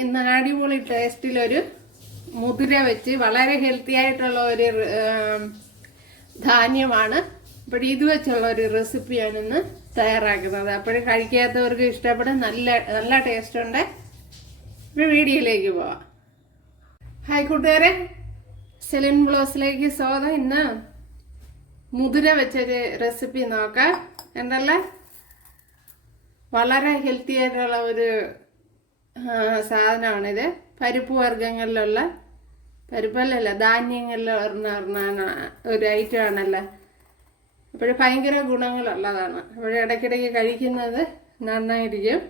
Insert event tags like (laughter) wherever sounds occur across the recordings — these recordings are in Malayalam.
ഇന്ന് അടിപൊളി ടേസ്റ്റിലൊരു മുതിര വെച്ച് വളരെ ഹെൽത്തി ആയിട്ടുള്ള ഒരു ധാന്യമാണ്. അപ്പോൾ ഇത് വെച്ചുള്ള ഒരു റെസിപ്പിയാണ് ഇന്ന് തയ്യാറാക്കുന്നത്. അപ്പോഴും കഴിക്കാത്തവർക്ക് ഇഷ്ടപ്പെടും. നല്ല നല്ല ടേസ്റ്റ് ഉണ്ട്. ഇപ്പോൾ വീഡിയോയിലേക്ക് പോവാം. ഹായ് കൂട്ടുകാരെ. സെലിൻ ബ്ലോസിലേക്ക് സ്വാഗതം. ഇന്ന് മുതിര വെച്ചൊരു റെസിപ്പി നോക്കാം. എന്തല്ല? വളരെ ഹെൽത്തി ആയിട്ടുള്ള ഒരു സാധനമാണിത്. പരിപ്പ് വർഗങ്ങളിലുള്ള പരിപ്പല്ലല്ല? ധാന്യങ്ങളിൽ പറഞ്ഞ ഒരു ഐറ്റം ആണല്ലോ? അപ്പോൾ ഭയങ്കര ഗുണങ്ങളുള്ളതാണ്. അപ്പോൾ ഇടയ്ക്കിടയ്ക്ക് കഴിക്കുന്നത് നന്നായിരിക്കും.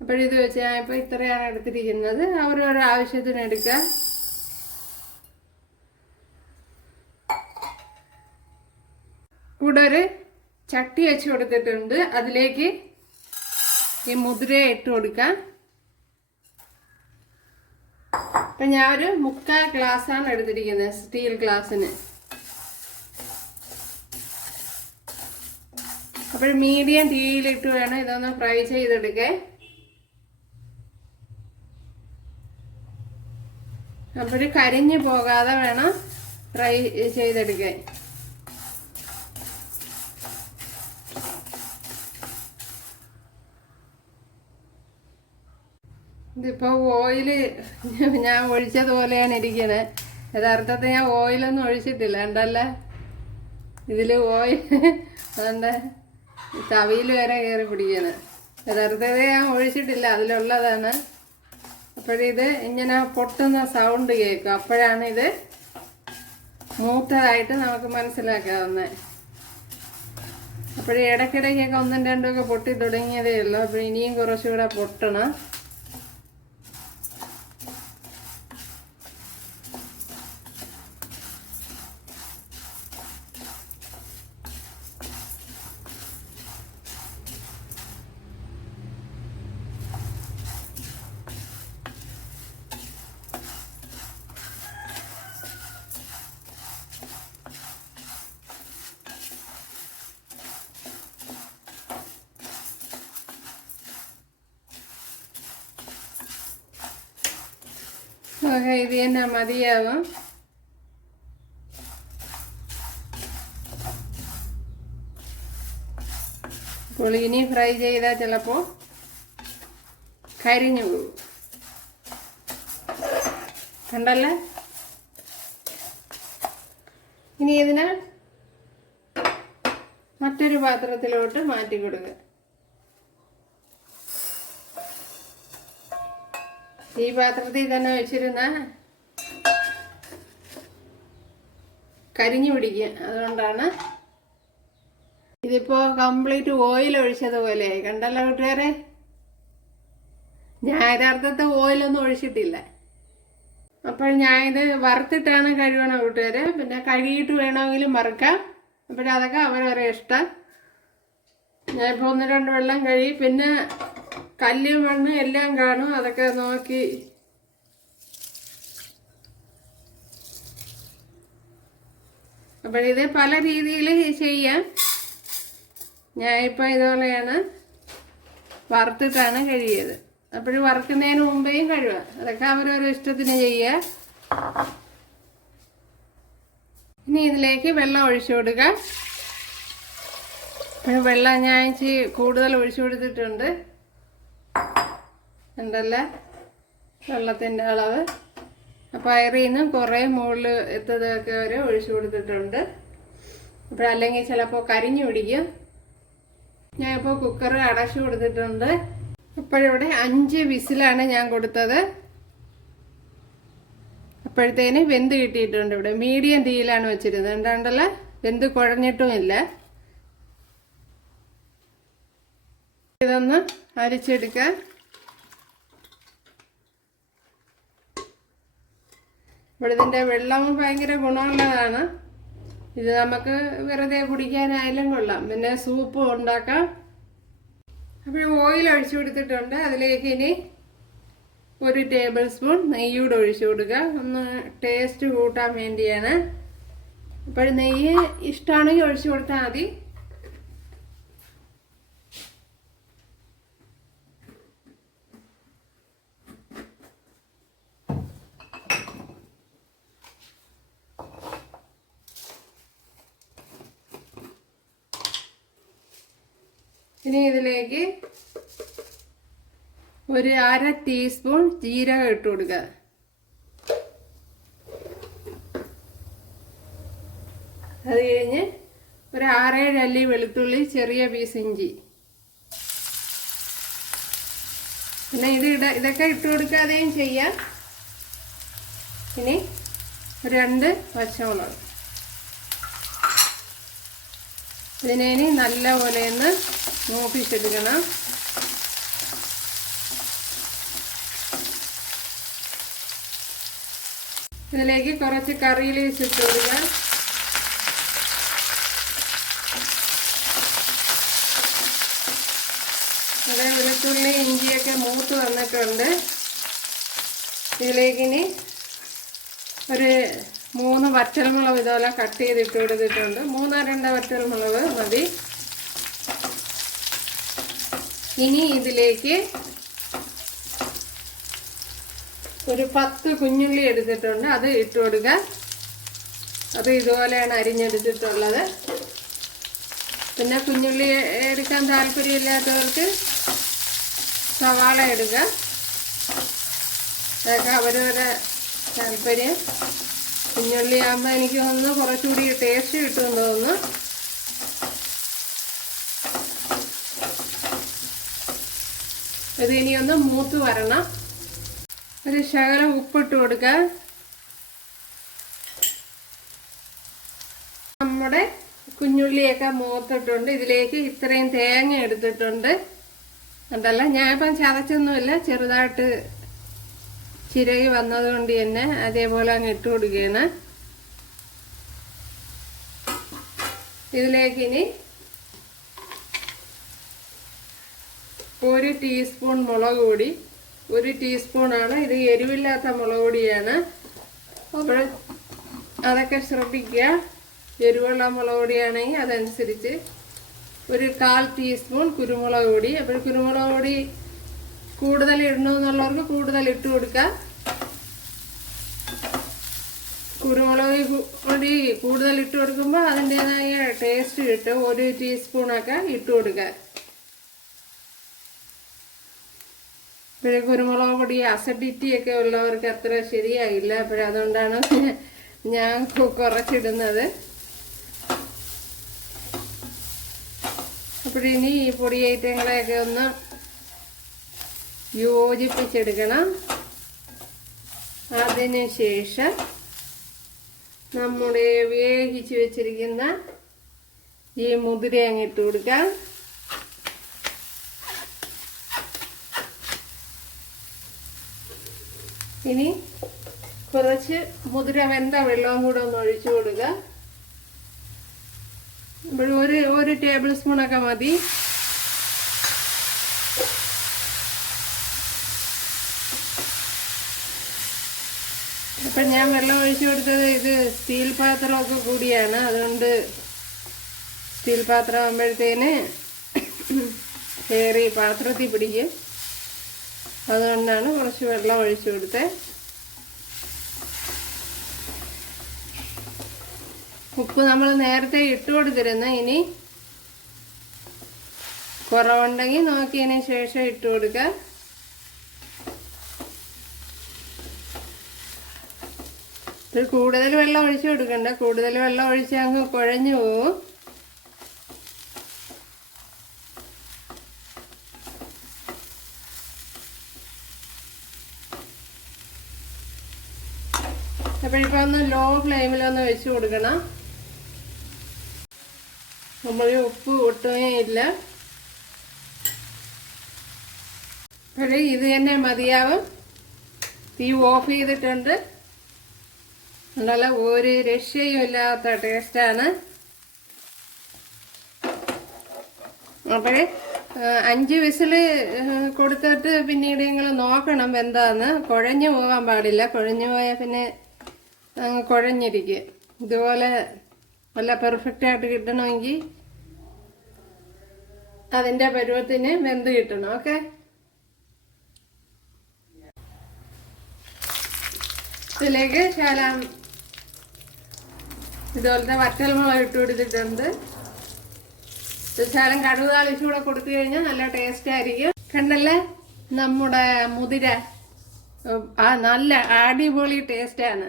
അപ്പോഴിത് വെച്ച് ഞാൻ ഇപ്പോൾ ഇത്രയാണ് എടുത്തിരിക്കുന്നത്. അവരവരുടെ ആവശ്യത്തിന് എടുക്കുക കൂടെ ഒരു ചട്ടി വെച്ച് കൊടുത്തിട്ടുണ്ട്. അതിലേക്ക് ഈ മുദ്രയെ ഇട്ട് കൊടുക്കാം. അപ്പം ഞാൻ ഒരു മുക്കാൽ ഗ്ലാസ്സാണ് എടുത്തിരിക്കുന്നത് സ്റ്റീൽ ഗ്ലാസ്സിന് അപ്പോൾ മീഡിയം തീയിലിട്ട് വേണം ഇതൊന്ന് ഫ്രൈ ചെയ്തെടുക്കേ അപ്പോൾ കരിഞ്ഞു പോകാതെ വേണം ഫ്രൈ ചെയ്തെടുക്കാൻ. ഇതിപ്പോ ഓയിൽ (laughs) ഞാൻ ഒഴിച്ചതുപോലെയാണ് ഇരിക്കണേ. യഥാർത്ഥത്തിൽ ഞാൻ ഓയിലൊന്നും ഒഴിച്ചിട്ടില്ല. ഉണ്ടല്ല ഇതിൽ ഓയിൽ (laughs) അതുകൊണ്ട് തവിയിൽ വരെ കയറി പിടിക്കണ്. യഥാർത്ഥത്തിൽ ഞാൻ ഒഴിച്ചിട്ടില്ല. അതിലുള്ളതാണ്. അപ്പോഴിത് ഇങ്ങനെ പൊട്ടുന്ന സൗണ്ട് കേൾക്കും. അപ്പോഴാണ് ഇത് മൂത്തതായിട്ട് നമുക്ക് മനസ്സിലാക്കാവുന്നത് അപ്പോഴേ ഇടയ്ക്കിടയ്ക്കൊക്കെ ഒന്നും രണ്ടും ഒക്കെ പൊട്ടി തുടങ്ങിയതേ ഉള്ളൂ. അപ്പോൾ ഇനിയും കുറച്ചുകൂടെ പൊട്ടണം. ഓക്കെ ഇത് തന്നെ മതിയാവും അപ്പോൾ ഇനി ഫ്രൈ ചെയ്താൽ ചിലപ്പോൾ കരിഞ്ഞു പോകും കണ്ടല്ലേ ഇനി ഇതിനെ മറ്റൊരു പാത്രത്തിലോട്ട് മാറ്റി കൊടുക്കുക. ഈ പാത്രത്തിൽ തന്നെ വെച്ചിരുന്ന കരിഞ്ഞു പിടിക്കുക. അതുകൊണ്ടാണ് ഇതിപ്പോ കംപ്ലീറ്റ് ഓയിൽ ഒഴിച്ചതുപോലെ കണ്ടല്ലോ കൂട്ടുകാരെ? ഞാൻ യഥാർത്ഥത്തെ ഓയിലൊന്നും ഒഴിച്ചിട്ടില്ല. അപ്പോൾ ഞാൻ ഇത് വറുത്തിട്ടാണ് കഴുകണം കൂട്ടുകാരെ. പിന്നെ കഴുകിയിട്ട് വേണമെങ്കിലും വറുക്കാം. അപ്പോഴതൊക്കെ അവരവരെ ഇഷ്ടം. ഞാനിപ്പോൾ ഒന്ന് രണ്ട് വെള്ളം കഴുകി പിന്നെ കല്ല് മണ്ണ് എല്ലാം കാണും. അതൊക്കെ നോക്കി. അപ്പോഴിത് പല രീതിയിൽ ചെയ്യാം. ഞാൻ ഞാനിപ്പോൾ ഇതുപോലെയാണ് വറുത്തിട്ടാണ് കഴിയത് അപ്പോഴും വറുക്കുന്നതിന് മുമ്പേയും കഴുകുക അതൊക്കെ അവരോരോ ഇഷ്ടത്തിന് ചെയ്യുക ഇനി ഇതിലേക്ക് വെള്ളം ഒഴിച്ചു കൊടുക്കുക വെള്ളം ഞാൻ കൂടുതൽ ഒഴിച്ചു കൊടുത്തിട്ടുണ്ട്. ഉണ്ടല്ലേ? വെള്ളത്തിന്റെ അളവ്. പയറിൽ നിന്നും കുറേ മുകളിൽ എത്തതൊക്കെ വരെ ഒഴിച്ചു കൊടുത്തിട്ടുണ്ട്. അപ്പോൾ അല്ലെങ്കിൽ ചിലപ്പോൾ കരിഞ്ഞു പിടിക്കും. ഞാൻ ഇപ്പോൾ കുക്കർ അടച്ചു കൊടുത്തിട്ടുണ്ട്. അപ്പോഴിവിടെ അഞ്ച് വിസിലാണ് ഞാൻ കൊടുത്തത്. അപ്പോഴത്തേന് വെന്ത് കിട്ടിയിട്ടുണ്ട് ഇവിടെ. മീഡിയം തീയിലാണ് വെച്ചിരുന്നത്. എന്താണ്ടല്ലോ? വെന്ത് കുഴഞ്ഞിട്ടുമില്ല. ഇതൊന്ന് അരിച്ചെടുക്കാം. ഇവിടെ ഇതിന്റെ വെള്ളം ഭയങ്കര ഗുണമുള്ളതാണ്. ഇത് നമുക്ക് വെറുതെ കുടിക്കാനായാലും കൊള്ളാം. പിന്നെ സൂപ്പ് ഉണ്ടാക്കാം. അപ്പോൾ ഓയിൽ ഒഴിച്ചു കൊടുത്തിട്ടുണ്ട്. അതിലേക്ക് ഇനി ഒരു ടേബിൾ സ്പൂൺ നെയ്യൂടെ ഒഴിച്ചു കൊടുക്കുക. ഒന്ന് ടേസ്റ്റ് കൂട്ടാൻ വേണ്ടിയാണ്. അപ്പോൾ നെയ്യ് ഇഷ്ടമാണെങ്കിൽ ഒഴിച്ചു കൊടുത്താൽ മതി ഇനി ഇതിലേക്ക് ഒരു അര ടീസ്പൂൺ ജീരകം ഇട്ട് കൊടുക്കുക. അത് കഴിഞ്ഞ് ഒരു ആറേഴ് അല്ലി വെളുത്തുള്ളി ചെറിയ പീസ് ഇഞ്ചി. പിന്നെ ഇത് ഇട ഇതൊക്കെ ഇട്ട് കൊടുക്കാതെയും ചെയ്യാം. ഇനി രണ്ട് പച്ചമുളക്. ഇതിനെ നല്ലപോലെ ഒന്ന് മൂപ്പിച്ചെടുക്കണം ഇതിലേക്ക് കുറച്ച് കറി ലീവ്സ് ഇട്ട് കൊടുക്കാം. ഇവിടെ വെളുത്തുള്ളി ഇഞ്ചിയൊക്കെ മൂത്ത് വന്നിട്ടുണ്ട്. ഇതിലേക്ക് ഇനി ഒരു മൂന്ന് വറ്റൽമുളക് ഇതുപോലെ കട്ട് ചെയ്തിട്ട് കൊടുത്തിട്ടുണ്ട്. മൂന്നോ രണ്ടോ വറ്റൽമുളക് മതി. ഇനി ഇതിലേക്ക് ഒരു പത്ത് കുഞ്ഞുള്ളി എടുത്തിട്ടുണ്ട്. അത് ഇട്ട് കൊടുക്കുക അത് ഇതുപോലെയാണ് അരിഞ്ഞെടുത്തിട്ടുള്ളത്. പിന്നെ കുഞ്ഞുള്ളി എടുക്കാൻ താല്പര്യമില്ലാത്തവർക്ക് സവാള എടുക്കുക അതൊക്കെ അവരവരെ താല്പര്യം. കുഞ്ഞുള്ളി ആകുമ്പോൾ എനിക്ക് ഒന്ന് കുറച്ചുകൂടി ടേസ്റ്റ് കിട്ടുമെന്ന് തോന്നുന്നു. ഇത് ഒന്ന് മൂത്ത് വരണം. ഒരു ശകലം ഉപ്പിട്ട് കൊടുക്കുക നമ്മുടെ കുഞ്ഞുള്ളിയൊക്കെ മൂത്തിട്ടുണ്ട്. ഇതിലേക്ക് ഇത്രയും തേങ്ങ എടുത്തിട്ടുണ്ട്. അതല്ല ഞാനിപ്പം ചതച്ചൊന്നുമില്ല. ചെറുതായിട്ട് ചിരകി വന്നതുകൊണ്ട് തന്നെ അതേപോലെ അങ്ങ് ഇട്ട് കൊടുക്കുകയാണ്. ഇതിലേക്ക് ഇനി ഒരു ടീസ്പൂൺ മുളക് പൊടി ഒരു ടീസ്പൂണാണ് ഇത് എരിവില്ലാത്ത മുളക് പൊടിയാണ്. അപ്പോൾ അതൊക്കെ ശ്രദ്ധിക്കുക. എരിവുള്ള മുളക് പൊടിയാണെങ്കിൽ അതനുസരിച്ച് ഒരു കാൽ ടീസ്പൂൺ കുരുമുളക് പൊടി. അപ്പോൾ കുരുമുളക് പൊടി കൂടുതൽ ഇടണമെന്നുള്ളവർക്ക് കൂടുതൽ ഇട്ട് കൊടുക്കാം. കുരുമുളക് പൊടി കൂടുതൽ ഇട്ട് കൊടുക്കുമ്പോൾ അതിന്റെതായ ടേസ്റ്റ് കിട്ടും. ഒരു ടീസ്പൂണൊക്കെ ഇട്ട് കൊടുക്കുക പിന്നെ കുരുമുളക് പൊടി അസിഡിറ്റി ഒക്കെ ഉള്ളവർക്ക് അത്ര ശരിയായില്ല. അപ്പോഴും അതുകൊണ്ടാണ് ഞാൻ കുറച്ചിടുന്നത്. അപ്പോഴിനി ഈ പൊടി ഐറ്റങ്ങളെയൊക്കെ ഒന്ന് യോജിപ്പിച്ചെടുക്കണം. അതിനുശേഷം നമ്മുടെ വേവിച്ച് വെച്ചിരിക്കുന്ന ഈ മുതിര അങ്ങ് ഇട്ട് കൊടുക്കാം. ഇനി കുറച്ച് മുതിര വെന്ത വെള്ളവും കൂടെ ഒന്ന് ഒഴിച്ചു കൊടുക്കുക ഒരു ഒരു ടേബിൾ സ്പൂണൊക്കെ മതി. ഇപ്പൊ ഞാൻ വെള്ളം ഒഴിച്ചു കൊടുത്തത് ഇത് സ്റ്റീൽ പാത്രമൊക്കെ കൂടിയാണ്. അതുകൊണ്ട് സ്റ്റീൽ പാത്രം ആകുമ്പോഴത്തേന് കയറി പാത്രത്തിൽ പിടിക്കും. അതുകൊണ്ടാണ് കുറച്ച് വെള്ളം ഒഴിച്ചു കൊടുത്തത് ഉപ്പ് നമ്മൾ നേരത്തെ ഇട്ട് കൊടുത്തിരുന്ന. ഇനി കുറവുണ്ടെങ്കിൽ നോക്കിയതിന് ശേഷം ഇട്ട് കൊടുക്കുക ഇത് കൂടുതൽ വെള്ളം ഒഴിച്ചു കൊടുക്കണ്ട. കൂടുതൽ വെള്ളം ഒഴിച്ച് അങ്ങ് കുഴഞ്ഞു പോകും അപ്പോഴിപ്പോൾ ഒന്ന് ലോ ഫ്ലെയിമിലൊന്ന് വെച്ച് കൊടുക്കണം. നമ്മൾ ഉപ്പ് ഒട്ടുമേ ഇല്ല. അപ്പോഴേ ഇത് തന്നെ മതിയാവും. തീ ഓഫ് ചെയ്തിട്ടുണ്ട്. നല്ല ഒരു രക്ഷയും ഇല്ലാത്ത ടേസ്റ്റാണ് അപ്പോഴേ അഞ്ച് വിസിൽ കൊടുത്തിട്ട് പിന്നീട് നിങ്ങൾ നോക്കണം എന്താന്ന്. കുഴഞ്ഞു പോകാൻ പാടില്ല. കുഴഞ്ഞു പോയാൽ പിന്നെ അങ്ങ് കുഴഞ്ഞിരിക്കുക ഇതുപോലെ നല്ല പെർഫെക്റ്റ് ആയിട്ട് കിട്ടണമെങ്കിൽ അതിന്റെ പരുവത്തിന് വെന്ത് കിട്ടണം ഓക്കെ ഇതിലേക്ക് ശാലാം ഇതുപോലത്തെ വറ്റൽമുളക് ഇട്ട് കൊടുത്തിട്ടുണ്ട്. ശകലം കടുക് താളിച്ച് കൂടെ കൊടുത്തു കഴിഞ്ഞാൽ നല്ല ടേസ്റ്റ് ആയിരിക്കും. കണ്ടല്ലേ? നമ്മുടെ മുതിര ആ നല്ല അടിപൊളി ടേസ്റ്റാണ്